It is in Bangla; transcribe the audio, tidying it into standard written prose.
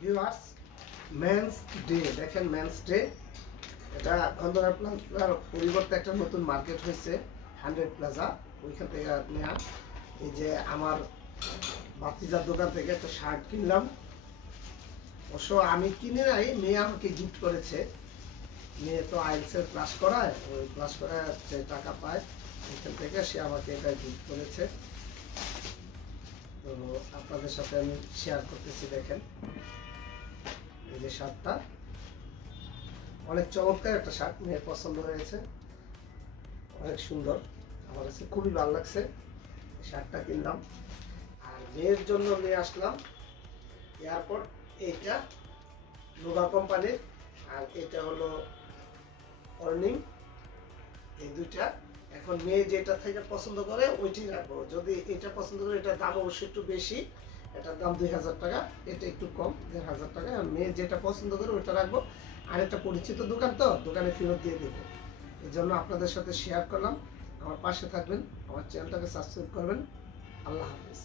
ভিউয়ার্স, মেন্স ডে দেখেন, মেন্স ডে এটা খন্দকার প্লাজার পরিবর্তে একটা নতুন মার্কেট হয়েছে 100 প্লাজা, ওইখান থেকে নেওয়া। এই যে আমার বাতিজার দোকান থেকে একটা শার্ট কিনলাম। অবশ্য আমি কিনে নাই, মেয়ে আমাকে গিফট করেছে। মেয়ে তো আইএলটিএস ক্লাস করায়, ওই ক্লাস করায় যে টাকা পায় ওইখান থেকে সে আমাকে এটা গিফট করেছে। তো আপনাদের সাথে আমি শেয়ার করতেছি। দেখেন এই যে শার্টটা, অনেক চমৎকার একটা শার্ট, মেয়ের পছন্দ হয়েছে, অনেক সুন্দর, আমার কাছে খুবই ভালো লাগছে। শার্টটা কিনলাম আর মেয়ের জন্য নিয়ে আসলাম এয়ারপোর্ট। এইটা নোভা কোম্পানির, আর এটা হলো অর্নিং। এই দুইটা এখন মেয়ে যেটা থেকে পছন্দ করে ওইটাই রাখবো। যদি এটা পছন্দ করে, এটার দাম অবশ্যই একটু বেশি, এটার দাম 2000 টাকা, এটা একটু কম 1500 টাকা। আর মেয়ে যেটা পছন্দ করে ওইটা রাখবো। আর একটা পরিচিত দোকান, তো দোকানে ফেরত দিয়ে দেবো। এই জন্য আপনাদের সাথে শেয়ার করলাম। আমার পাশে থাকবেন, আমার চ্যানেলটাকে সাবস্ক্রাইব করবেন। আল্লাহ হাফিজ।